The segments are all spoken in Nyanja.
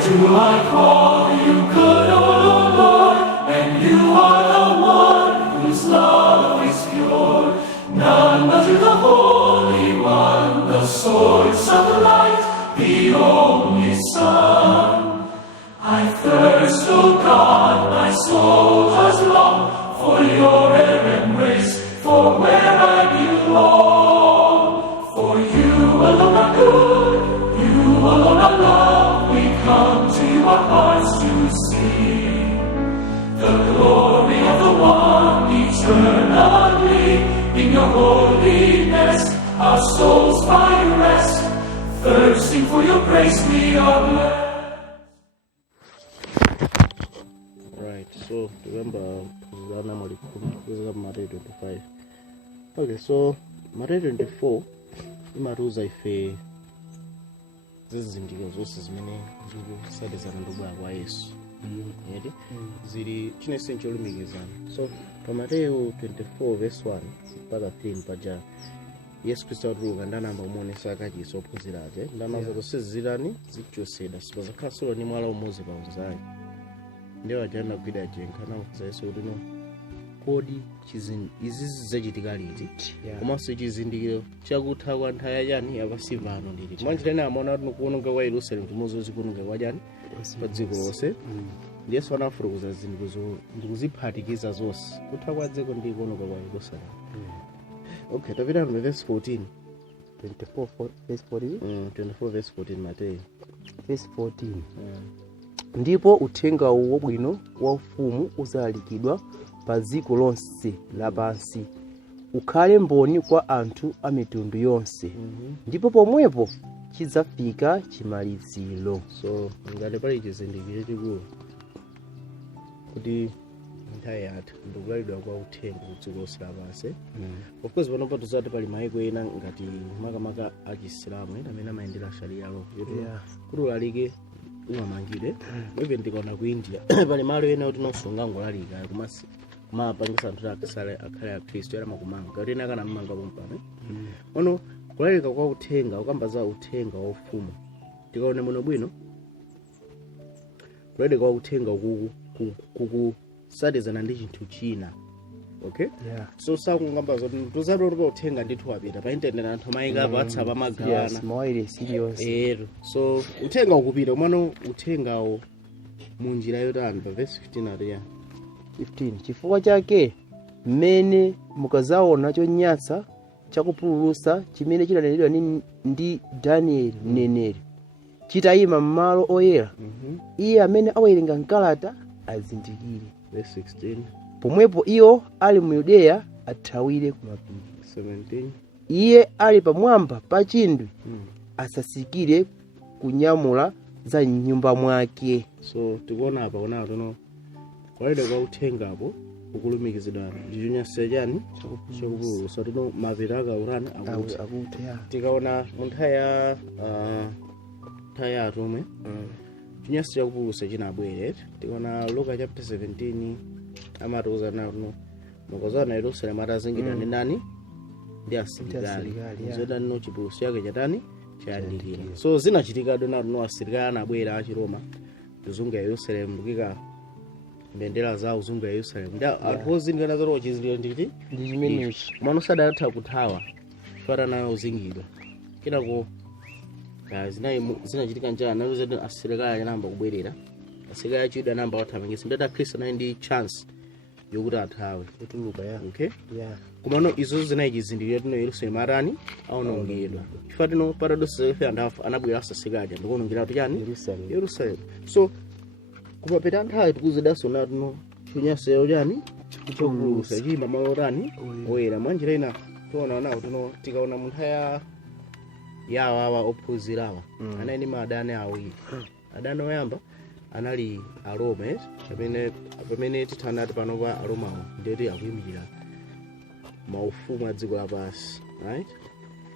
do I call you good, O Lord? And you are the one whose love is pure. None but you, the Holy One, the source of light, the only Son. I thirst, O God, my soul has longed for your embrace, for where I belong. For you alone are good, you alone are love. We come to your hearts to sing the glory of the one eternally. In your holiness, our souls find rest. Thirsting for your grace, we are blessed. Right, so remember, Matthew 25. Okay, so Matthew 24, imatuza ife zizindikiro zonse zimene zikusatizana ndi kubwera kwa Yesu. Yeti zili chinese cholumikizana. So pa Matthew 24 verse 1 mpaka 3 paja Yesu Kristu atuluka ndanamba kumuonesa akachisi ophunzira ake ndamaza zonse zilani zichoseda sipazakhala solo ni mwala umodzi pa unzake. Ndiyo ajana kugwida jenkana kuza Yesu kuti no kodi izi zachitika liti komanso chizindikiro chakutha kwa nthaya chani yapasiva ano ndili mwanjira ena amaona kuti kuononga kwa Yerusalemu chimodzi kuononga kwa chani pa dziko lonse. Yesu anafurukuza zinthu ndikuziphatikiza zonse kutha kwa dziko ndi kuononga kwa Yerusalemu. Okay, tapita mu verse 14. 24 verse 14. 24 verse 14 Matthew. Verse 14. Ndipo uthenga wabwino wa ufumu uzalalikidwa pa dziko lonse lapansi, ukhale mboni kwa anthu a mitundu yonse, ndipo pomwepo chidzafika chimaliziro. So ngati pali chizindikiro chikulu kuti nthawi yatha ndikulalidwa kwa uthenga ku dziko lonse lapansi. Of course pano patuzati pali mayiko ena ngati makamaka achisilamu ena amene amayendera sharia law kuti ulalike umamangire. Even ndikaona ku India pali malo ena kuti nosunga ngolalika kumapangisa anthu akhale a Khristu era makumanga kuti ena kana mmanga pompano. Ono kulalika kwa uthenga ukamba za uthenga wa ufumu tikaone muno bwino kulalika kwa uthenga kukusatizana ndi chinthu china. Okay? So sakungamba zoti tuzatoti pa uthenga ndithu wapita pa internet anthu mayika pa WhatsApp amagawana. So uthenga ukupita komano uthengawo munjira yotani pa verse 15 ati 15. Chifukwa chake mmene mukazaona chonyasa chakupululusa chimene chinanenedwa ndi Danieli mneneri chitayima m'malo oyera, iye amene awerenga mkalata azindikire. Verse 16. Pomwepo iyo ali mu Yudeya athawire ku mapiri. 17. Iye ali pamwamba pa chindwi asasikire kunyamula za nyumba mwake. So tikuona apa ona tono kulalika kwa uthenga apo ukulumikizidwa ndi chonyasa chani chakupululusa tono mapiri akaurani akuti tikaona munthaya thaya atumwe chonyasa chakupululusa chinabwere. Tikaona Luka chapter 17 amatuza nawo mukozana Yerusalemu atazingidwa ndi nani ndi asilikali zoda no chipululuso chake chatani chayandikira. So zinachitikado nawo asilikali anabwera a Chiroma kuzunga Yerusalemu ndikika mbendera zawo zunga Yerusalemu ndi anthu ozingana zaro chizindikiro nditi ndi chimenechi mano sadatha kuthawa fara nayo uzingidwa kinako zinachitika njani nazo zedi asilikali anamba kubwerera asilikali achidwa anamba wathamangisa ndata Khristu naye ndi chance yokuti athawe kutuluka okay kumano izo zinayi chizindikiro tino Yerusalemu arani aonongedwa chifukwa tino paradosi zefe andafa anabwera asilikali ndikuonongera kuti chani Yerusalemu. So kupapeta nthawi tikuzidaso natino chonyaseyo chani chopululusa chiyima malo otani oyera. Mwanjira ina tiona nawo tino tikaona munthaya yawawa ophunzirawa anali ndi madani awiri. Adani oyamba anali Aroma pamene tithanati pano pa Aromawo ndeti akuyimikira maufumu a dziko lapansi, right?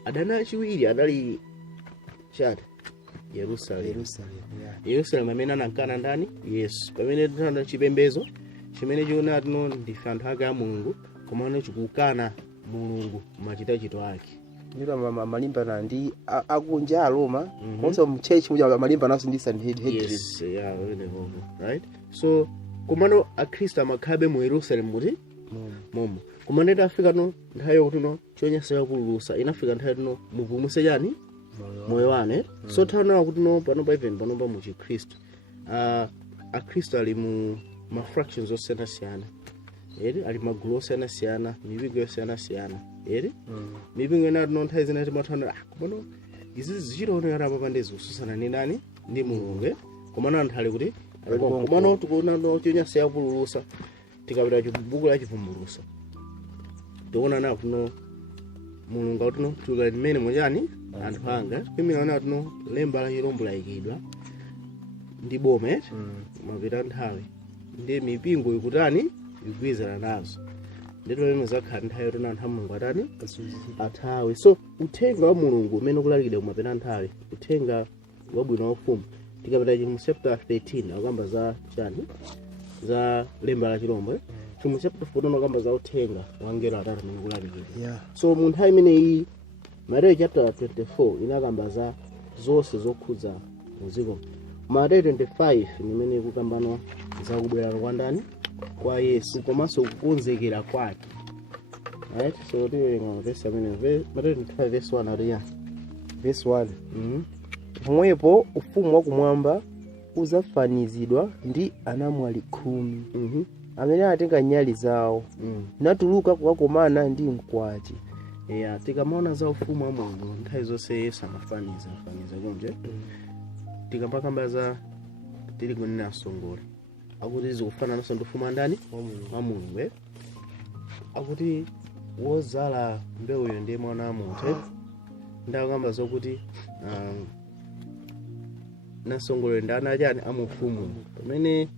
Adani achiwiri anali chati Yerusalemu amene anankana ndani Yesu pamene tithanati chipembedzo chimene chiona tino ndife anthu ake a Mulungu komano chikukana Mulungu machitachito ake. ndira malimbana ndi akunja a Roma also mchurch muja malimbana naso ndi Sanhedrin. Yes, yeah, right. So kumano akhristu amakhabe mu Yerusalem muti momo kumano itafika no nthawi yokuti no chonyesa yakulusa inafika nthawi no mupumuse chani moyo wane. So tanawa kuti no panopa even panopa mu Chikhristu akhristu ali mu ma fractions osiyana-siyana eri ali magulu osiyana-siyana mipingo osiyana-siyana eri mipingo ina no nthawi zina timathana kumano izi zichitaonera apa pandezi kususana ndi nani ndi Mulungu kumano anthu ali kuti kumano tikuona no chonyesa yakulusa tikapita kubuku la Chivumbulutso tikuona na kuno Mulungu akuti tuli mmene mwachani anthu anga kwimira kuti lemba la chilombo layikidwa ndi boma mapita nthawi ndi mipingo ikutani igwizana nazo ndito lero zakhala nthawi yoti anthu a Mulungu atani athawi. So uthenga wa Mulungu umene ukulalikidwa kumapita nthawi uthenga wabwino wa ufumu tikapita mu chapter 13 akamba za chani za lemba la chilombo mu chapter 14 akamba za uthenga wangelo atatu amene ukulalikidwa. So mu nthawi imeneyi Mateyu chapter 24 inakamba za zonse zokhudza muziko. Mateyu 25 nimene kukambano za kubwera kwa ndani kwa Yesu komanso kukonzekera kwake. Right? So tiwerenga verse amene Mateyu 25 verse 1 ariya verse 1 pomwepo ufumu wakumwamba uzafanizidwa ndi anamwali 10 amene atenga nyali zawo natuluka kukakomana ndi mkwati. Yeah, tikamaona za ufumu wa Mulungu nthawi zonse Yesu amafaniza konje tikambakamba za tili kunena asongole akuti zikufanana ndi ufumu wa ndani wa Mulungu akuti wozala mbewuyo ndiye mwana wa munthu ndakamba zokuti nasongole ndi ana achani amufumu pamene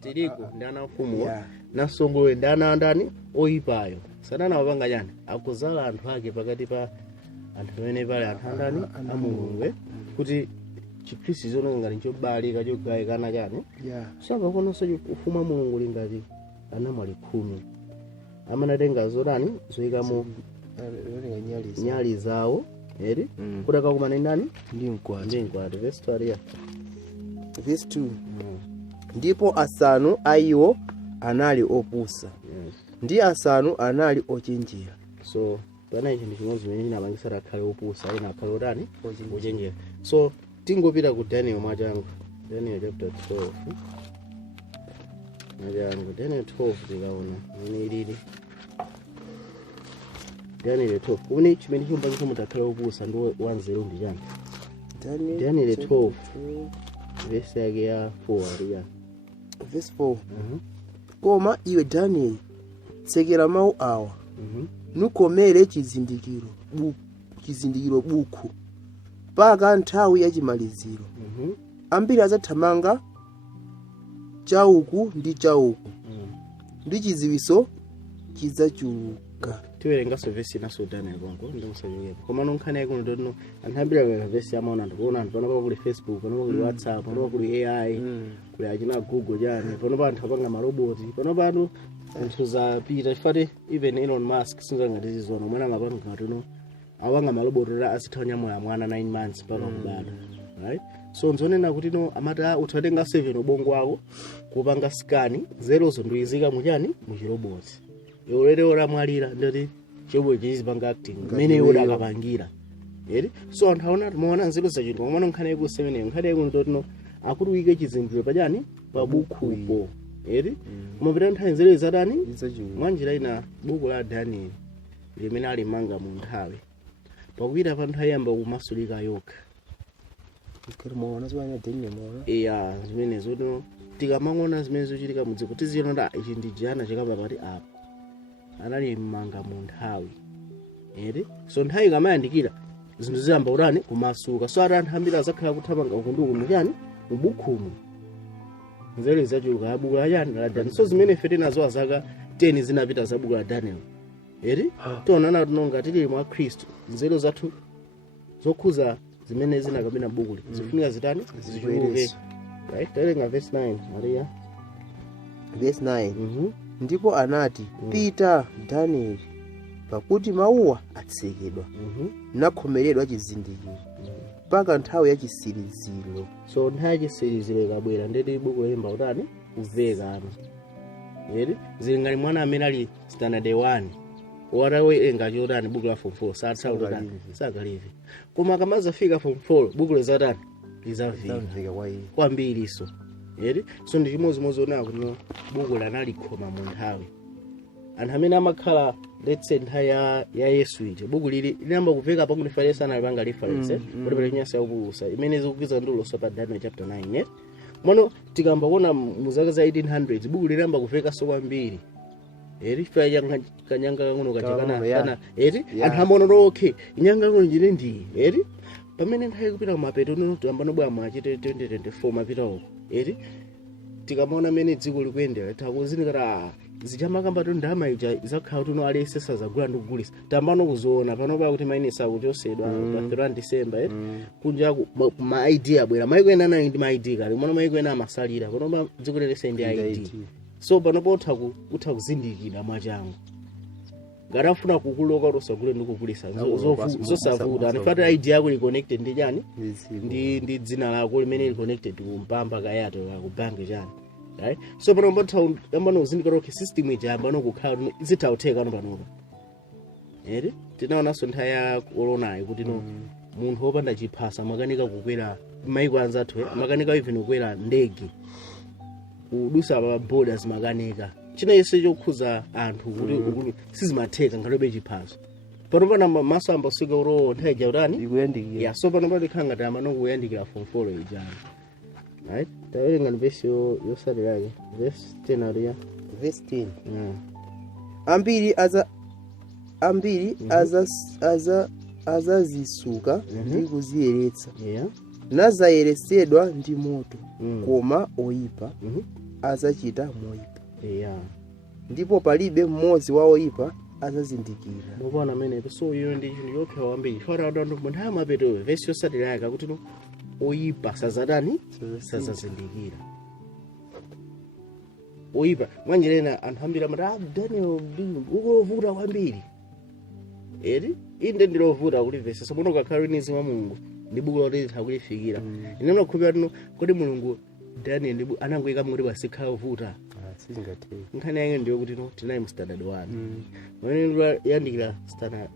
tirigu ndi ana ufumu nasongole ndi ana andani oyipayo sanana wapanga chani akuzala anthu ake pakati pa anthu amene pali anthu andani a Mulungu kuti Chikhristu zono ngati chobalika chogayikana chani saka kononso ufumu wa Mulungu lingati anamwali 10 amanatenga zodani zoyikamo nyali zawo eri kuti akakumana ndani ndi mkwati. Verse 2 verse 2 ndipo asanu a iwo anali opusa ndi asanu anali ochenjera. So pana ichi ndi chimodzi chimene chinapangisa akhale opusa ena akhale otani ochenjera. So tingopita ku Daniel mwachangu Daniel chapter 12 mwachangu Daniel 12 tikaona imene ilili Daniel 12 kumene chimene chimpangisa munthu akhale opusa ndi wanzeru ndi chani Daniel 12 verse yake ya 4 ariya verse 4 koma iwe Daniel tsekera mawu awa nukomere chizindikiro buku paka nthawi ya chimaliziro ambiri azathamanga chauku ndi chauku ndi chiziwiso chidzachuluka. tiwerengaso verse inaso Daniel konko ndimusachokepo koma nonkhani kuno ndino anthu ambiri akuyeka verse yamaona ndikuona anthu panopa kuli Facebook panopa kuli WhatsApp panopa kuli AI kuli achina Google chani panopa anthu apanga maroboti panopa anthu zapita chifati even Elon Musk singangati zizona mwana amapanga ngati awanga maroboti ra asithanyamula mwana 9 months pano kubada right. So nzonena kuti amata uthatenga 7 ubongo wako kupanga scan zerozo ndiyizika muchani muchiroboti yorere oramwalira ndoti chobwe chizipanga acting mene yoda akapangira eri. So anthu aona muona nzelo zachitwa komano nkhani yako 7 nkhani yako ndotino akuti uike chizindikiro pachani pa buku ipo eri kumapita nthawi nzelo zadani mwanjira ina buku la Daniel limene ali manga mu nthawi pakupita pa nthawi yamba kumasulika yokha zimene zono tikamang'ona zimene zochitika mudziko tiziona ichi ndi jana chikamba pati apa anali mmanga mu nthawi eri. So nthawi ikamayandikira zinthu ziyamba kutani kumasuka. So ati anthu ambiri azakhala kuthamanga uku ndi uku muchani mubukhumu nzelo zachuluka ya buku la chani la Daniel. So zimene fete nazo azaka 10 zinapita za buku la Daniel eri tionana tinonga tili mwa Khristu nzelo zathu zokhuza zimene zinakabina buku zifunika zitani zichuluke right. Talenga verse 9 Maria verse 9 ndipo anati pita Daniel pakuti mawuwa atsekedwa nakhomeredwa chizindikiro mpaka nthawi ya chisiriziro. So nthawi ya chisiriziro ikabwera ndeti buku loyimba kutani kuveka ano yeti zili ngati mwana amene ali standard 1 watawerenga chotani buku la form 4 satha utotani sakalive, koma akamazafika form 4 buku lizatani lizavika kwambiri so yeti. So ndi chimodzimodzi onena kuti buku lanalikhoma mu nthawi anthu amene amakhala let's say nthawi ya Yesu ije buku lili linayamba kuveka pa kuti Farisa analipanga reference kuti pali nyasa yakupusa imene zikukiza ndi uloso pa Daniel chapter 9 yeti. Mono tikamba kuona mu zaka za 1800s buku linayamba kuveka so kwambiri yeti chifukwa kanyanga kang'ono kachakana yeti anthu amaona okay inyanga kang'ono njine ndiyi yeti. Pamene nthawi kupita kumapeto uno ambanobwera mwachite 2024 mapita uko yeti tikamaona mene dziko likuyendera takuzindikira zichamakamba to ndama ija zakhala tuno aliyesesa zagula ndi kugulisa tambano kuzoona panopa kuti mainisa akuchosedwa pa 3 December yeti kunja ma ID abwera maiko ena nayo ndi ma ID kale mwana maiko ena amasalira panopa dziko lelese ndi ID. So panopa utha kuzindikira mwachangu ngati afuna kukuloka usagule ndi kugulisa zosavuta anafata ID yako li connected ndi chani ndi dzina lako limene li connected ku mpamba kayato ku bank chani right. So panopa yambano uzindikira okay system ija yambano kukhala zitautheka no panopa yeti. Tinaonanso nthawi ya corona kuti no munthu wopanda chiphasa makanika kukwera maiko anzathu makanika even kukwera ndege kudusa pa borders makanika china yese chokhuza anthu kuti sizimatheka ngalobe chiphaso panopa na maso amba usika uro nthawi jautani ikuyandikira ya. So panopa tikhanga tamano kuyandikira form 4 ijana right. Tawerenga verse yosalira yake verse 10 aliya verse 10 ambiri azazisuka ndi kuziyeretsa nazayeresedwa ndi moto koma oyipa azachita moyipa ndipo palibe mmodzi wa oyipa azazindikira. Mubona mene so iyo ndi chinthu chopsa kwambiri fara ndo munthu amapeto verse yosalira yake kuti no oyipa sazadani sazazindikira oyipa mwanjerena anthu ambiri amati Daniel ukuvuta kwambiri eri inde ndilovuta kuti verse so muno kakhala nizi wa Mulungu ndi buku loti lithakulifikira ineno khupira tino kuti Mulungu Daniel ndi anangoyika muri basikhala vuta sizingatheka nkhani yake ndiyo kuti no tinayi mu standard 1 mwana yandikira standard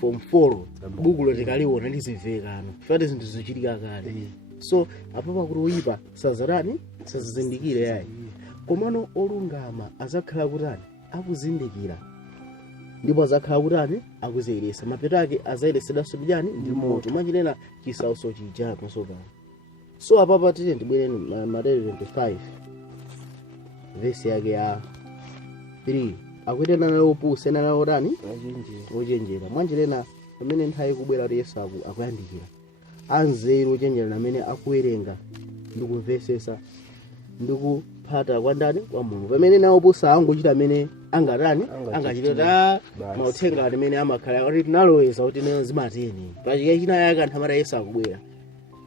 form 4 buku loti kaliona ndiziveka ano fati zinthu zochitika kale. So apapa kuti oyipa sazarani sazazindikire yayi komano olungama azakhala kutani akuzindikira ndipo azakhala kutani akuziyeresa mapeto ake azayeresedwanso bijani ndi moto mwachinena chisauso chijapo sopano. So apapa tite ndibwereni Mateyu 25 verse yake ya 3 akuitana nawo opusa ena nawo tani ochenjera mwanjerena pamene nthawi kubwera kuti Yesu akuyandikira anzeru ochenjera amene akuwerenga ndi kumvesesa ndi kuphata kwa ndani kwa Mulungu pamene nawo opusa angochita amene angatani angachita mauthenga amene amakhala kuti tinaloweza kuti nayo zimateni pachika china yake anthu amati Yesu akubwera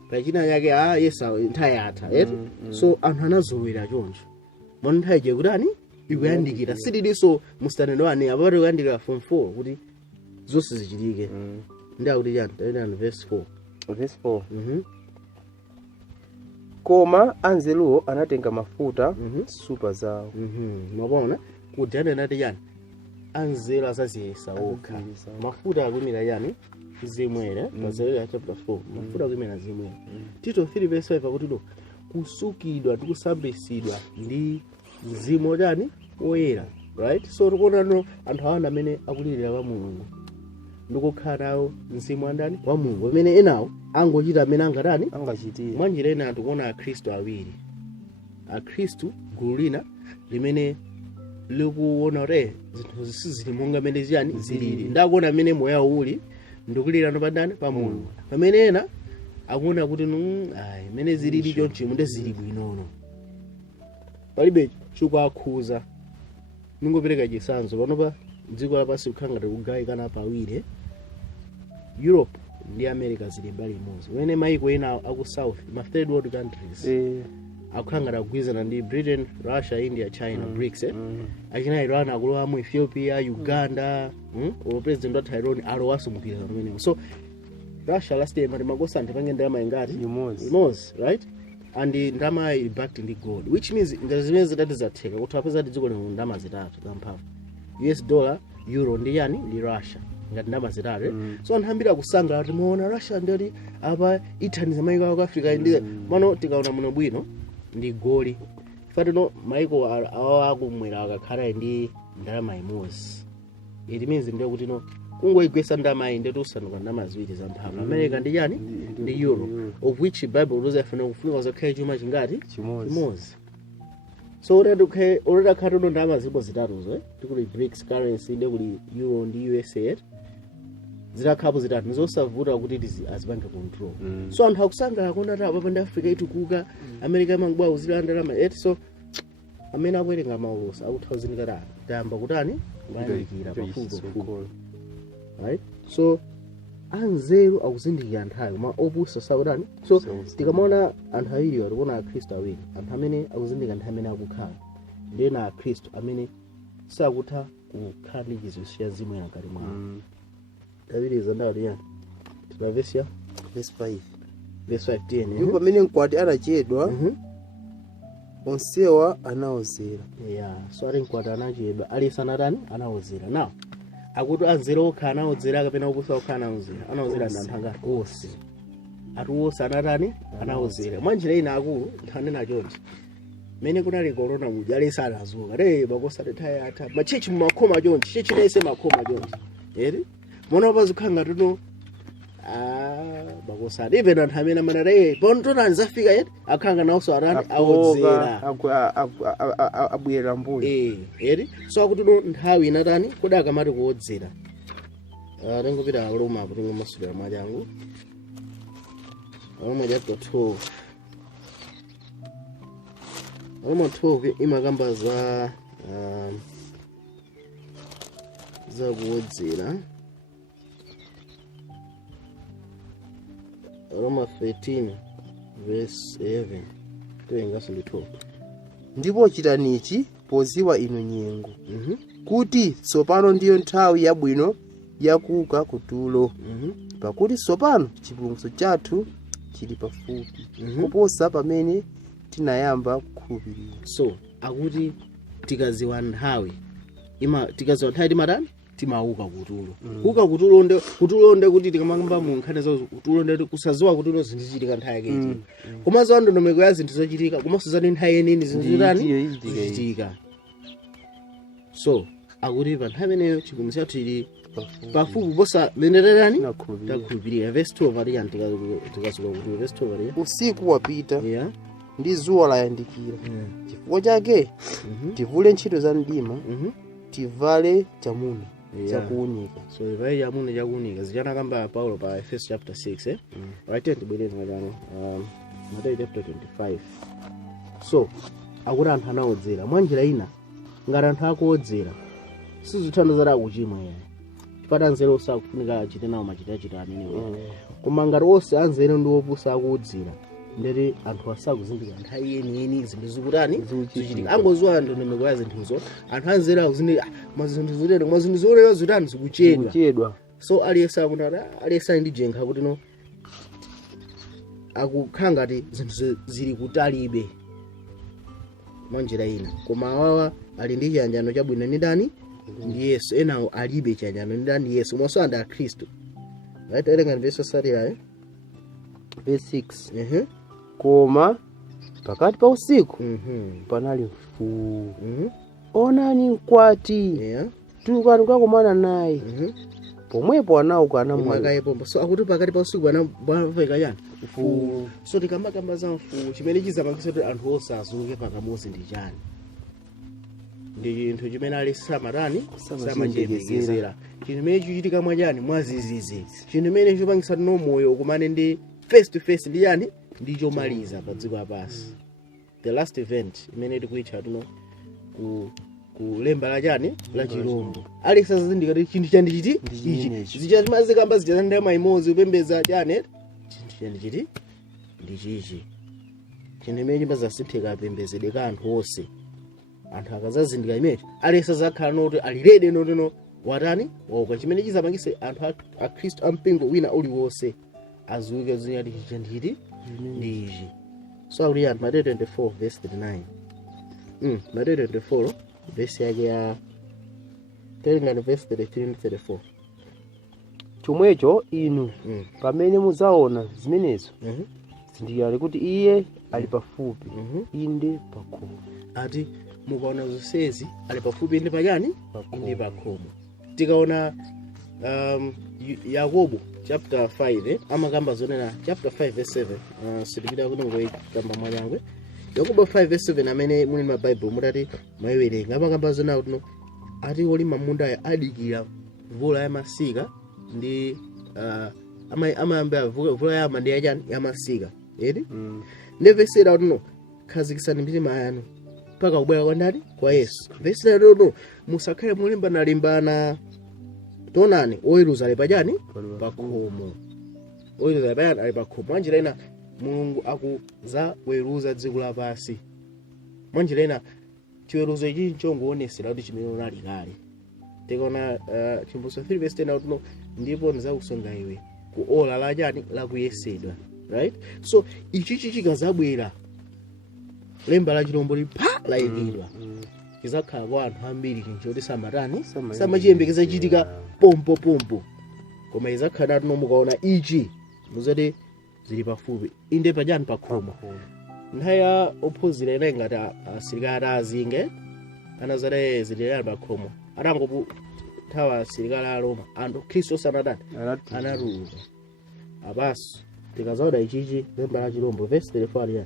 pachina yake Yesu nthawi yatha yeti. So anthu anazowera choncho mwana nthawi je kutani ikuyandikira sitidiso mustanendo ane apati kuyandikira form 4 kuti zonse zichitike ndakuti chani taendana verse 4 koma anzeruwo anatenga mafuta supa zawo mwapaona kuti anati chani anzeru azaziyesa okha mafuta akumira chani zimwera Zechariah chapter 4 mafuta akumira zimwera. Tito 3 verse 5 akuti do kusukidwa ndi kusambisidwa ndi mzimu chani oyera right. So tikuona no anthu awana amene akulirira wa Mulungu ndikukhala nawo mzimu andani wa Mulungu amene enawo angochita amene angatani angachitira. Mwanjira ena tikuona akhristu awiri akhristu gulu lina limene likuona kuti zinthu zisizili monga amene ziyani zilili ndakuona amene moyo uli ndikulira no padani pa Mulungu pamene ena akuona kuti imene zilili chonchi munde zili bwinono palibe chikuakhuza ningopereka chisanzo panopa dziko lapansi kukhanga tikugawikana pawiri Europe ndi America zili mbali imodzi wene maiko ena aku south ma third world countries akukhangana kugwizana ndi Britain, Russia, India, China, BRICS achina Iran akulowamo, Ethiopia, Uganda, president wa Tyrone alowaso mugwirizano umenewo. So Russia last time ati makosa pange ndalama ingati imozi, right? And ndalama ili backed ndi gold, which means ngati zimene zitatu zatheka kuti apeza dziko lino ndalama zitatu zamphamvu, US dollar, euro ndi yani ndi Russia ngati ndalama zitatu. So anthu ambiri akusanga ati muona Russia ndoti apa ithandiza maiko aku Africa ndi mano tikaona muno bwino ndi goli fatino maiko awo akumwera akakhala ndi ndalama imozi. It means ndio kuti no kungoigwesa ndalama inde tusanuka ndalama ziwiri zamphamvu. America ndi yani ndi euro, of which Bible uzafuna kufunika zakhe chuma chingati chimozi. So already khatuno ndalama zipo zitatuzo tikuli BRICS currency ndi kuli euro ndi USA zitakhapo zitatu nizosavuta kuti azipange control. So anthu akusanga akona ta apa ndi Africa itukuka, America imangwa uzilanda ndalama so amene akwerenga maulosa aku 1000 kata tayamba kutani kumayikira pafupi, right? So anzeru akuzindikira anthayo ma opusa saudani. So tikamona anthu awiri tikona akhristu awiri, anthu amene akuzindikira anthu amene akukhala ndena akhristu amene sakutha kukhala ndi chizindikiro cha Mzimu mkati mwawo. Davide zandali yani verse 5 ndipo pamene mkwati anachedwa onsewa anaozera. So ali mkwati anachedwa alisanatani anaozera. Now akuti anzera okha anaozera kapena opusa okha anaozera ndi anthu angati onse. Atu onse anatani anaozera. Mwanjira ina akulu nthane chonchi mene kunali corona muja alesa anazuka bakosa tetaya ata machechi mumakoma chonchi chechi nese makoma chonchi eri mona bazukhanga tuno bakosa even anthu amene amanare pontona nzafika yet akhanga nawso arani awodzera abwera mbuyo eri so akuti no nthawi inatani kodi akamati kuwodzera tengopita Roma apo tingomasukira mwajangu Roma chapter 12 Roma 12 imakamba za kuwodzera. Roma 13 verse 11 toyengaso ndi 12. Ndipo chitanichi poziwa ino nyengo kuti tsopano ndiyo nthawi yabwino yakuka kutulo, pakuti tsopano chipulumutso chathu chili pafupi kuposa pamene tinayamba kukhulupirira. So akuti tikaziwa nthawi tikaziwa nthawi timatani timauka kutulo. Kuka kutulo nde kuti tikamamba mu nkhani za kutulo nde kusaziwa kutulo zindichitika nthawi yake komanso ndondomeko ya zinthu zochitika komanso zani nthawi yenini zinthu zichitika. So akuti pa nthawi imeneyo chipulumutso chathu chili pafupi kuposa menererani takhulupirira. Verse 12 ali tikazuka kutulo. Verse 12 ali usiku wapita ndi zuwa layandikira, chifukwa chake tivule ntchito za mdima, tivale chamuna chakuunika. So ivale chamuna chakuunika zichana kamba Paulo pa Efeso chapter 6 right tibwereze ngano Matthew chapter 25. So akuti anthu anaodzera mwanjira ina ngati anthu akuodzera sizithandizira kuchimwa yeye tipata nzeru osakufunika achite nawo machitachita amenewo. Koma ngati onse anzeru ndi opusa akuodzera ndere anthu asakuzindikira nthawi yeniyeni zinthu zikutani zichitika. Angozuwa ndondomeko ya zinthuzo anthu anzeru akuzindikira mazinthu zotero mazinthu zotero zitani zikuchedwa. So aliyesa akunata aliyesa ndi jenkha kuti no akukhala ngati zinthu zili kutalibe mwanjira ina, koma awawa ali ndi chiyanjano chabwino ndi ndani ndi Yesu. Enawo alibe chiyanjano ndi ndani Yesu mwaso anda Khristu. Right elenga verse salira verse 6 koma pakati pa usiku panali mfuwu onani mkwati tukani kukakumana naye pomwepo anauka anamwali. So akuti pakati pa usiku anamveka yani mfuwu. So tikamakamba za mfuwu chimene chizapangisa kuti anthu osazuke pakamozi ndi chani ndi chinthu chimene ali samarani samachiyembekezera. Chinthu chimene chichitika mwachani mwazizizi, chinthu chimene chopangisa tino moyo ukumane ndi face to face ndi yani ndi chomaliza pa dziko lapansi. The last event imene tikuitcha tuno kulemba la chani la chirombo alisazindika kuti chinthu chandichiti ichi zicha chimazikamba zichazandira maimozi upembeza chani chinthu chandichiti ndi chichi. chimene chimazasinthika apembedzedwe ka anthu onse. Anthu akazazindikira imenechi aliyense zakhala noti alirede notino watani wauka, chimene chizapangise anthu a Khristu ampingo wina uliwonse aziwike zinyati chichanditi ndi ichi. So akuli anthu Mateyu 24 verse 39. Mateyu 24 verse yake ya telingani verse 33 ndi 34. chomwecho inu pamene muzaona zimenezo zindikirani kuti iye ali pafupi inde pakhomo. Ati mukaona zonsezi ali pafupi inde pachani inde pakhomo. Tikaona Yakobo chapter 5 amakamba zonena chapter 5 verse 7 sitipita kuti ngoyikamba mwanyangwe. Yakobo 5 verse 7 amene muli ma Bible mutati mayiwerenga amakamba zonena kuti ati olima munda adikira mvula ya masika ndi amayamba mvula ya ndi yachani ya masika eti ndevesera kuti khazikitsani mitima yanu mpaka kubwera kwa ndani kwa Yesu. Vesera kuti musakhale mulimbana tonani oweruza ali pachani pakhomo. Oweruza ali pachani ali pakhomo. Mwanjira ina Mulungu akuzaweruza dziko lapansi. Mwanjira ina chiweruzo ichi nchongoonetsera kuti chimene unali kale. Tikaona Chivumbulutso 3 verse 10 kuti ndipo ndizakusunga iwe ku ola la chani la kuyesedwa, right? So ichi chikazabwera lemba la chilombo lipa layikidwa chizakhala kwa anthu ambiri choti samatani samachiyembekeza chitika pompo koma izakhala kuti mukaona ichi muzati zili pafupi inde pachani pakhomo. Nthawi ya ophunzira ina ngati asilikali azinge anazati zilili pakhomo atangothawa asilikali a Roma anthu Khristu sanadani anatuluka apaso. Tikazaona ichichi lemba la chilombo verse 34 ya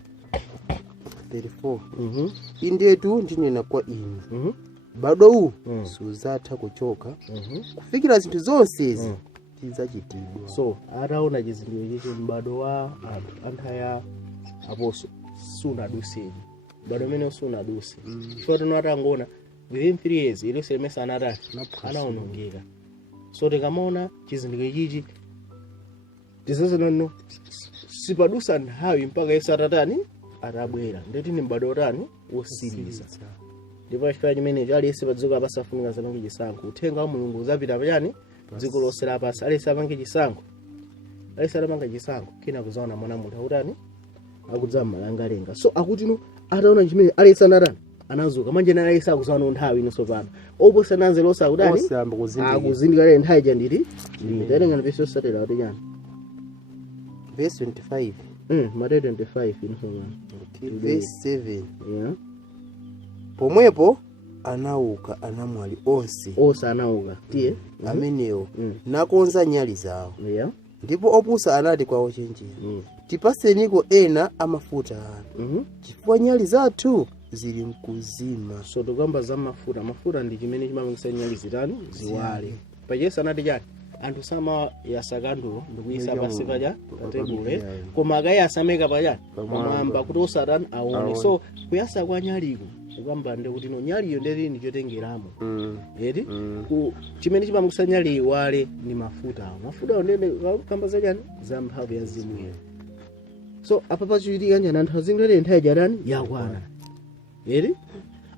34 indetu ndinena kwa inu bado uwu suzatha kuchoka kufikira zinthu zonsezi tizachitidwa. So ataona chizindikiro chichi m'bado wa anthu ya apostolo sunaduseni m'bado umene sunaduse chifukwa tino atangoona within 3 years Yerusalemu anaonongeka. So tikamaona chizindikiro chichi tizazanano sipadusa nthawi mpaka Yesu atatani atabwera ndeti ni m'bado otani wosiriza. Ndipo chifukwa chimenecho aliyense pa dziko lapansi afunika apange chisankho. Uthenga wa Mulungu uzapita pachani dziko lonse lapansi. Aliyense apange chisankho, aliyense atapanga chisankho kina kuzaona mwana munthu akutani akudza m'malengalenga. So akuti no ataona chimene aliyense anatani anazuka. Manje na aliyense akuzaona nthawi inonso pano oposa nanzelo sakutani akuzindikira nthawi chanditi nditenga verse yosatira kuti chani verse 25 Mateyu 25 inonso verse 7 pomwepo anauka anamwali onse anauka tiye amenewo nakonza nyali zawo. Ndipo opusa anati kwa ochenjera tipaseniko ena amafuta anu chifukwa nyali zathu zili mkuzima. So tukamba za mafuta ndi chimene chimamangisa nyali zitani ziwale. Pa Yesu anati chani anthu sama yasakandulo ndikuyisa pansi paja patebule koma akayasameka pachani pamwamba kuti osatani aone. So kuyasa kwa nyaliko ukamba ndi kuti no nyaliyo ndeli ndi chotengeramo eti chimene chimamangisa nyali iwale ni mafuta ndene kamba za chani za mphamvu ya Mzimu. So apa pachitika njani anthu azingere nthawi jadani yakwana eti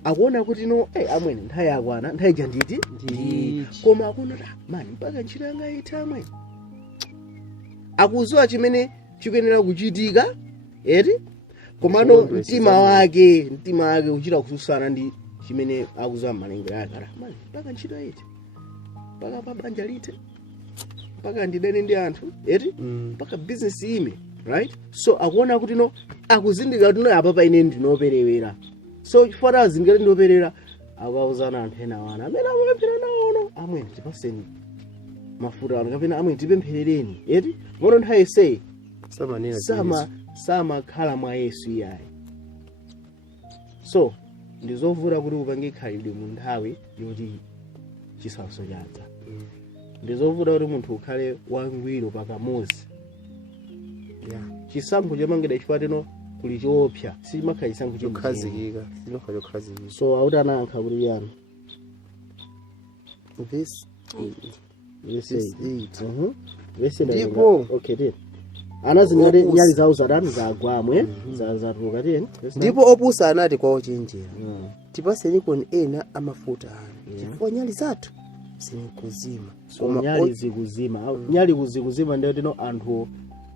akuona kuti no amwene nthawi yakwana nthawi janditi koma akuona mani mpaka ntchito yanga ita amwene akuziwa chimene chikuyenera kuchitika eti komano mtima wake uchita kususana ndi chimene akuziwa m'malengero ake mani mpaka ntchito iti mpaka pa banja lite mpaka ndidene ndi anthu eti mpaka business ime, right? So akuona kuti no akuzindikira kuti no apa pa ine ndinoperewera. So chifukwa azindikira ndinoperera akawuzana anthu ena wana amene amapemphera nawo amwene tipaseni mafuta anu kapena amwene tipempherereni eti ngono nthawi yonse samakhala mwa Yesu iyayi. So ndizovuta kuti upange khalidwe mu nthawi yoti chisautso chadza. Ndizovuta kuti munthu ukhale wangwiro pakamozi. Chisankho chomangidwa chifukwa teno kuli choopsa simakhala chisankho chokhazikika. So auti anayankha kuti yani verse 8 ndipo anazingati Opusa. nyali zawo zadani zagwamwe zatuluka tiyeni ndipo opusa anati kwa ochenjera tipaseniko ena amafuta anu chifukwa nyali zathu zinikuzima. so nyali zikuzima nyali kuzikuzima ndio tino anthu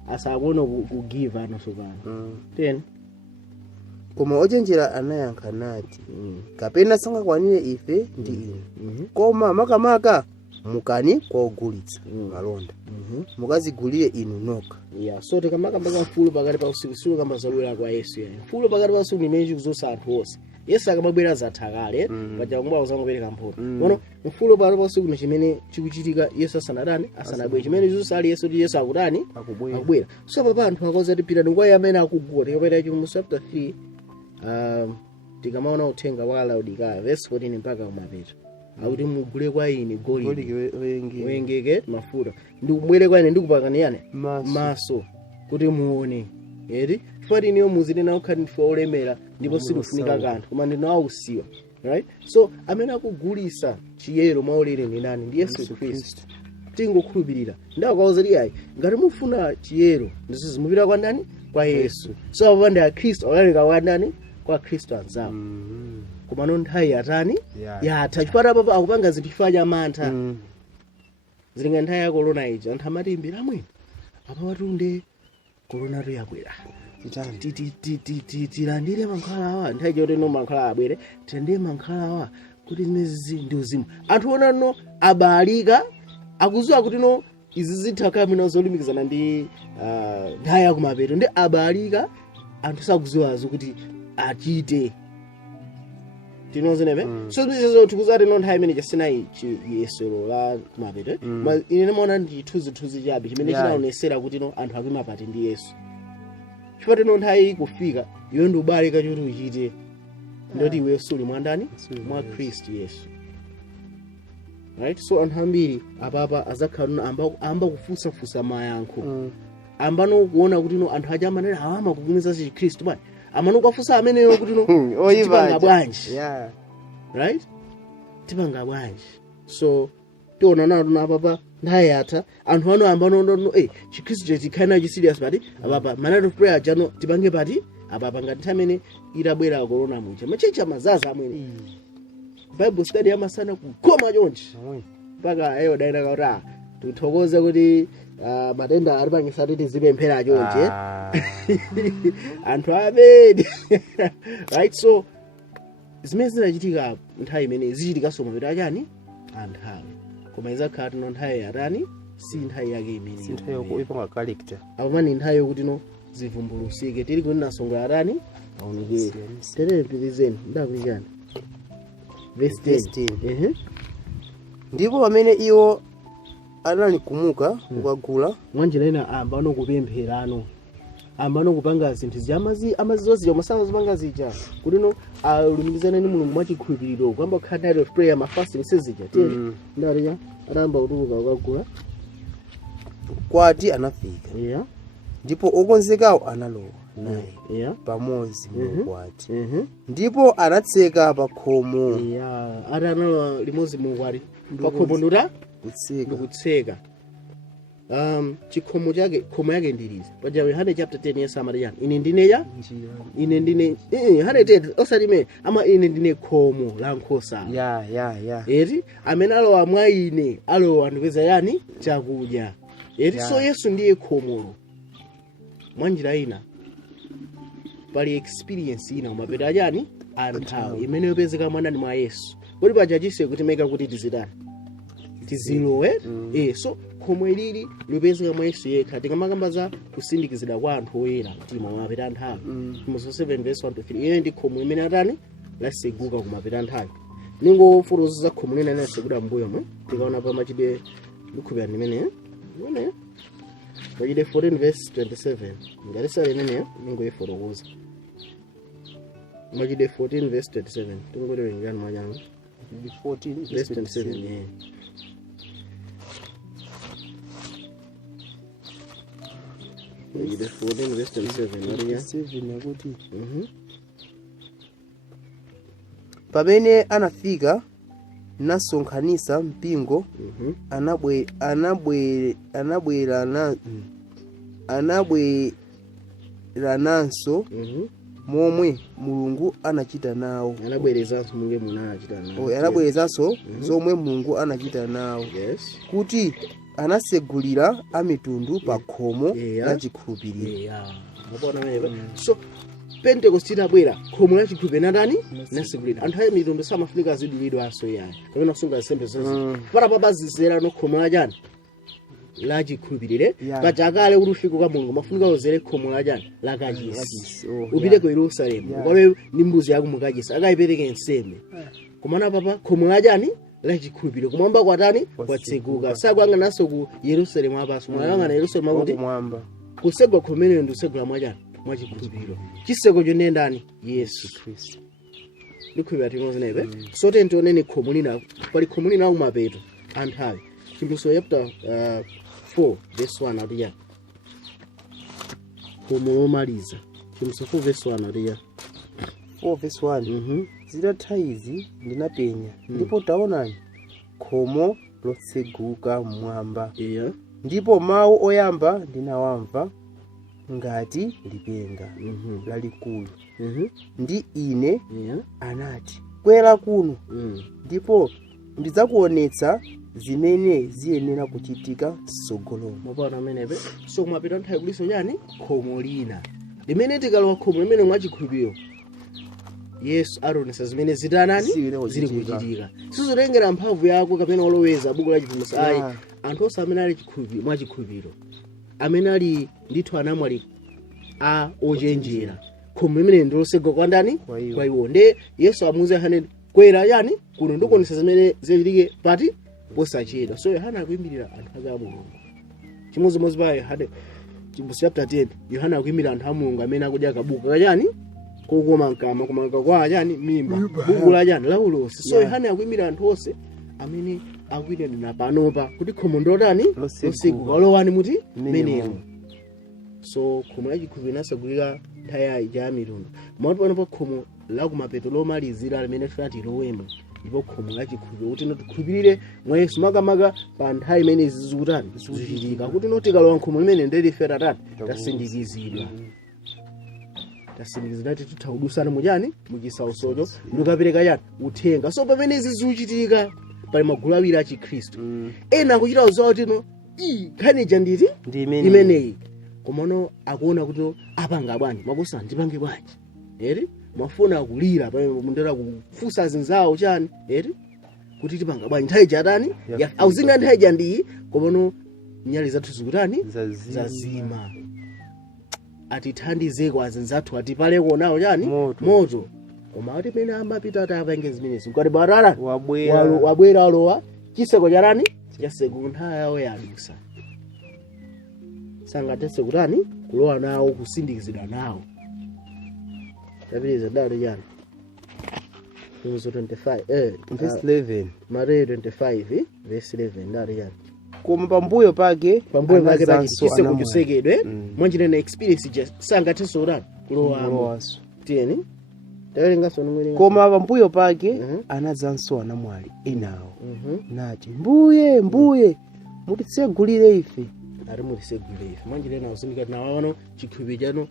asabone kugiva anonso pano tiyeni. Koma ochenjera anayankha nati kapena sangakwanire ife ndi inu koma makamaka mukani kwa ogulitsa malonda mukazigulire inu nokha. Yeah, so tikamakambaka mfulu pakati pa usiku siku kamba zabwera kwa Yesu yani. Mfulu pakati pa usiku nimeji kuzosa anthu onse. Yesu akamabwera zathakale paja kumwa uzangopereka mphoto. Mono mfulu pakati pa usiku chimene chikuchitika Yesu asanabwere chimene zosali Yesu ndi Yesu akutani akubwera. So papa anthu akoza tipita ndi kwa amene akugwa tikapita Chikumu chapter 3 tikamaona uthenga wa Laodikaya verse 14 mpaka kumapeto. Akuti mugule kwa ine golide wengeke mafuta ndikubwere kwa ine ndikupakaniyane maso kuti muone eri fati niyo muzili nawo khani ndifa olemera ndipo sikufunika kanthu koma ndinawausiwa right. So amene akugulisa chiyero maulere ni nani? Ndi Yesu Kristu. Tingokhulupirira ndakauza liyayi ngati mufuna chiyero ndizimupira kwa ndani? Kwa Yesu. So apapanda ya Kristu akaleka kwa ndani? Kwa Kristu anzawo. Koma no nthawi yatani yatha chifukwa papa akupanga zinthu chifukwa cha mantha zilinga nthawi ya corona ija anthu amati imbira mwini apa watunde corona yakwera tilandire mankhwala awa nthawi choti no mankhwala abwere tilandire mankhwala awa kuti zinezi ndi uzimu. Anthu ona no abalika akuziwa kuti no izi zithaka mina zolimikizana ndi nthawi ya kumapeto ndi abalika anthu sakuziwazo kuti achite tinozinebe so zizo tikuzati no nthawi imene jasina yesero la kumapeto ine nimaona ndi thuzi chabe chimene chinaonesera kuti no anthu akumapati ndi Yesu chifukwa no nthawi kufika iwe ndi ubalika choti uchite ndoti iwe suli mwandani mwa Kristu Yesu right. So anthu ambiri apapa azakhala amba kufusafusa mayankho ambano kuona kuti no anthu aja amanena awama kugumiza Kristu bwana amano kwafusa ameneyo kuti no tipanga bwanji right tipanga bwanji. So tiona nato apapa nthawi yatha anthu ano ambano no Chikristu chechi khana chi serious pati apapa manado of prayer jano tipange pati apapa ngati amene itabwera corona mucha machecha mazaza amene Bible study amasana kukoma chonchi mpaka ayo daina kauta tuthokoze kuti matenda ari pangisati tizipemphera chonchi anthu abedi right. So zimene zinachitika nthawi imene zichitika soma pita chani anthawi koma izakhala tino nthawi yatani si nthawi yake imene si nthawi yokuipanga character apamani nthawi yokuti no zivumbulutsike tili kuti nasonga yatani aonekere terepitizeni ndakulichani verse 10 ndipo pamene iwo analikumuka kukagula mwanjira ina ambano kupempherano ambano kupanga zinthu amazizoziya masana zipanga zija kuti no alumikizana ndi Mulungu mwachikhulupiriro kwamba khala night of prayer fasting sizija tiyeni ndaliya atamba kutuluka kukagula kwati anafika ndipo okonzekawo analowa naye pamodzi mukwati ndipo anatseka pa khomo ati analowa limodzi mukwati pa khomo ndikutseka chikhomo chake khomo yake ndilizi paja Yohane chapter 10 Yesu amati yani ine ndine Yohane 10 osalime ama ine ndine khomo la nkhosa eti amene alowa mwa ine alowa ndipeza yani chakudya eti so Yesu ndiye khomolo mwanjira ina pali experience ina umapeta yani anthawi imene yopezeka mwandani mwa Yesu kuti paja chise kuti meka kuti tizitani tizilowe so khomo ilili lipezeka mwa Yesu yekha tikamakamba za kusindikizira kwa anthu oyera mtima umapeta nthawi Mose 7 verse 1 to 3 iye ndi khomo imene atani laseguka kumapeta nthawi ningo furuza za khomo lina laseguka mbuyo mwe tikaona pa machide lukhupira nimene machide 14 verse 27 ngalisa limene ningo iforokoza machide 14 verse 27 tingolewe ngani mwanyanga 14 verse 27 machide 14 verse 27 yakuti pamene anafika nasonkhanitsa mpingo anabwerananso momwe mulungu anachita nawo. Anabwerezanso momwe mulungu anachita nawo. Anabwerezanso zomwe mulungu anachita nawo. Yes. Kuti anasegulira amitundu pa khomo la chikhulupiriro. So Pentecost itabwera khomo la chikhulupiriro ndani nasegulira. Anthu a mitundu samafunika azidulidwa aso yani. Kapena kusunga nsembe zonse. Para babazizera no khomo la chani la chikhulupiriro. Pachakale kuti ufike kwa mulungu mafunika uzere khomo la chani la kachisi. Upite ku Yerusalemu. Ukale ndi mbuzi yako mukachisi akayipereke nsembe. Komana papa khomo la chani la chikhulupiriro kumwamba kwatani kwatseguka. Sakwanga naso ku Yerusalemu apaso. Mwanga na Yerusalemu akuti mwamba. Kusegwa khomene ndusegula mwachani mwachikhulupiriro. Chiseko chone ndani Yesu Kristo. Ndikhulupirira timozi nebe. Sote ntionene khomo lina pali khomo lina kumapeto anthawi. Chimbunso chapter 4 verse 1 atiya. Khomo lomaliza. Chimbunso 4 verse 1 atiya. 4 verse 1. Zitatha izi ndinapenya ndipo taonani khomo lotseguka mmwamba. Ndipo mawu oyamba ndinawamva ngati lipenga lalikulu. Ndi ine anati kwera kuno ndipo ndidzakuonetsa zimene ziyenera kuchitika tsogolo. Mapana amenepe so kumapita nthawi kuliso yani khomo lina limene tikalowa khomo limene mwachikhulupiriro Yesu aronesa zimene zitanani zili kuchitika. Sizotengera mphamvu yako kapena oloweza buku la chivumbulutso ayi. Anthu onse amene ali chikhulupiriro mwachikhulupiriro amene ali ndithu anamwali a ochenjera khomo limene ndilosegwa kwa ndani kwa iwo. Nde Yesu amuze Yohane kwera yani kuno ndikuonesa zimene zilike pati posachedwa. So Yohane akuyimirira anthu ake a Mulungu. Chimodzimodzi pa Yohane chivumbulutso chapter 10 Yohane akuyimirira anthu a Mulungu amene akudya kabuka kachani kokoma mkama kumanga kwa yani mimba buku la yani la ulosi. So Yohane akuyimirira anthu onse amene akuyenera panopa kuti khomo ndotani losegula olowani muti menemo. So khomo la chikhulupiriro nasegulira nthawi ya mitundu. Mauti panopa khomo la kumapeto lomalizira limene tinati lowemo ndipo khomo la chikhulupiriro kuti tikhulupirire mwa Yesu makamaka pa nthawi imene zizikutani zichitika kuti tikalowa khomo limene ndelife tatati tasindikizidwa. Tasindikizidwa kuti tithaudusana mujani muchisausocho ndikapereka yani uthenga. So pamene zikuchitika pali magulu awiri a Chikhristu. Ena akuchita uzawo tino khanija nditi imeneyi. Komano akuona kuti apanga bwanji makosa ndipange bwanji. Eri mafuna akulira pamene mundera kufusa zinzawo chani kuti tipanga bwanji nthawi jatani auzinga nthawi jandiyi komano nyali zathu zikutani zazima. Atithandize kwa zinzathu atipaleko nawo chani moto. Koma ati pena amapita atapange zimenezi ngati barara wabwera alowa chiseko charani chasegu nthawi yawo yadusa. Sangatese kutani kulowa nawo kusindikizidwa nawo. Tabiriza ndali yani. Numbers 25 verse 11. Mateyu 25 verse 11 ndali yani. Koma pambuyo pake pa chiseko chusekedwe mwanjinena experience just sangatese kutani kulowa tieni. Koma pambuyo pake anadzanso anamwali enawo nati mbuye mutitsegulire ife. Ari mutisegulire ife mwanjinena uzindika nawo chikhulupiriro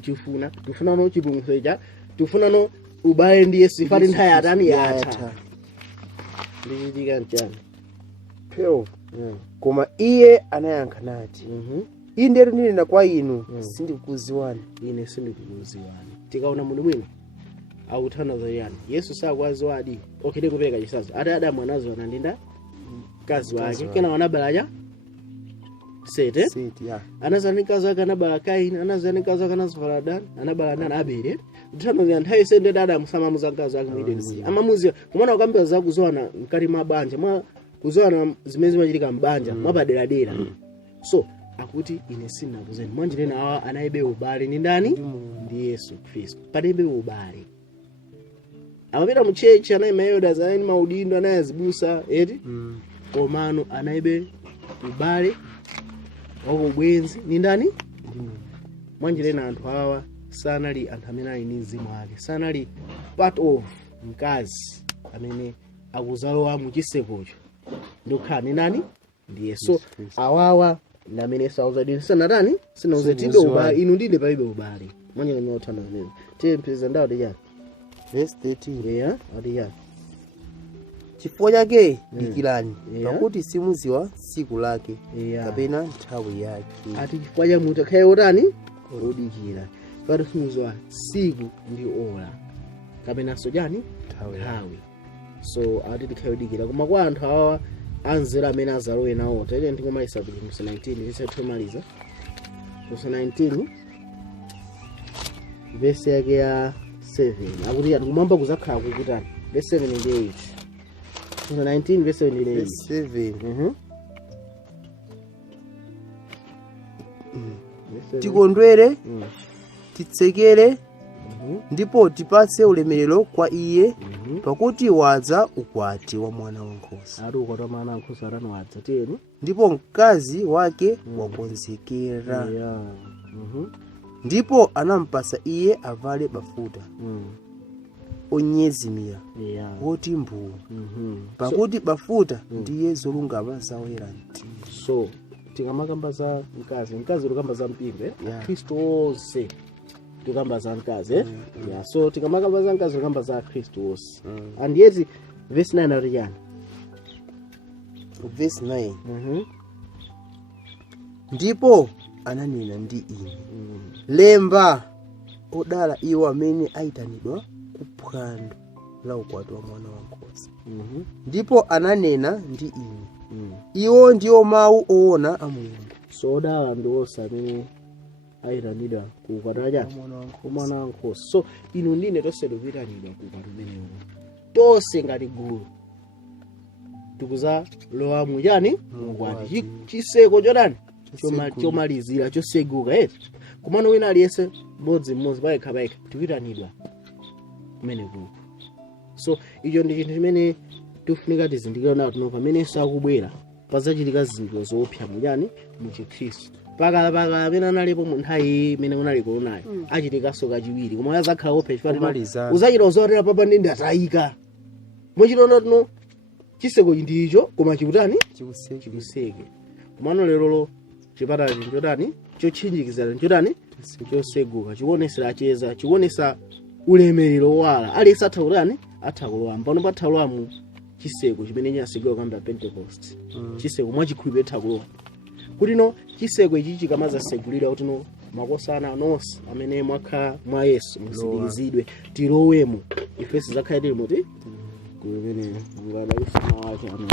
tifuna no chipulumutso tifuna no ubale ndi Yesu ifati nthawi atani yatha. Ndichitika njani 12. Koma iye anayankha nati inde ndinena kwa inu sindikukuziwani. Ine sindikukuziwani. Tikaona munthu mwina authanazo yani Yesu sakwaziwadi okide kupereka chisazo ati Adamu anaziwana ndinda mkazi wake kena wanabalaja Sete anazani mkazi wake anabala Kaini anazani mkazi wake anazifaradani anabala nani Abele. Uthanazo ya nthawi sende Adamu samamuza mkazi wake mwideni amamuzi kumana ukambiwa za kuzowana mkati mabanja mwa kuzowana zimezi machitika mbanja mwapaderadera. So akuti ine sinakuzeni mwanjirena awa anaibe ubale ni ndani ndi Yesu Kristo padebe ubale. Amapita mu church anaimayoda zaini maudindo anayazibusa komano anaibe ubale wako bwenzi ni ndani mwanjirena anthu awa sanali anthu amene ali ndi mzimu wake sanali part of mkazi amene akuzalowa mu chisekocho ndokhala ni nani ndiye. So awawa ndamene sauzadi sanatani sinauze tibe ubale inu ndine palibe ubale mwanyene mwautana zimene tipeza ndawo tijani verse 13 yeah atijani chifukwa chake dikirani pakuti simuziwa tsiku lake kapena nthawi yake. ati chifukwa cha munthu akhale otani odikira pati simuziwa tsiku ndi ora kapena sojani nthawi so ati tikhale odikira koma kwa anthu awa anzera amene azalowe nawo tete ndingomaliza kuti verse 19 vese tumaliza verse 19 verse yake ya 7 akuti kumwamba kuzakhala kukutani verse 7 ndi 8 19 verse 7 tikondwere titsekere ndipo tipatse ulemerero kwa iye pakuti wadza ukwati wa mwana wankhosa. ari ukwati wa mwana wankhosa arano wadza tiyeni ndipo mkazi wake wakonzekera ndipo anampasa iye avale bafuta onyezimira woti mbuu pakuti bafuta ndiye zolungama zawoyera mtima. so tikamakamba za mkazi tikamba za mpingo khristu onse tikamba za mkazi so tikamakamba za mkazi tikamba za khristu onse and yet verse 9 arijani verse 9 ndipo ananena ndi ine lemba odala iwo amene ayitanidwa kuphwando la ukwati wa mwana wankhosa. ndipo ananena ndi ine iwo ndiwo mawu oona a Mulungu. so odala ndi onse amene ayitanidwa ku ukwati wa mwana wankhosa. so inu ndine tonse tikuyitanidwa ku ukwati umenewu tonse ngati gulu tikuzalowa mujani mukwati chiseko chodani chomalizira choseguka eti kumano wina aliyense mmodzi payekha tikuyitanidwa kumene kuku. so icho ndi chinthu chimene tikufunika tizindikire nawo tino pamene sakubwera pazachitika zinthu zoopsa mujani muchikhristu pakala amene analipo munthawi imene unali koronayo achitikanso kachiwiri koma azakhala opsa chifukwa uzachita uzotera papa ndi ndatayika mochitono tino chiseko ndicho koma chikutani chikuseke kumano lerolo chipatala chinjodani chotchinjikizana njodani choseguka chikuonesera cheza chikuonesa ulemerero wala aliyense atha kutani atha kulowa pano patha kulowa mu chiseko chimene chinasekedwa kamba Pentecost chiseko mwachikhulupiriro atha kulowa kuti no chiseko ichi chikamazasegulira kuti no makosana nonse amene mwakhala mwa Yesu musindikizidwe tilowemo ifenso zakhala tili muti kumene ngada kusema wacho amene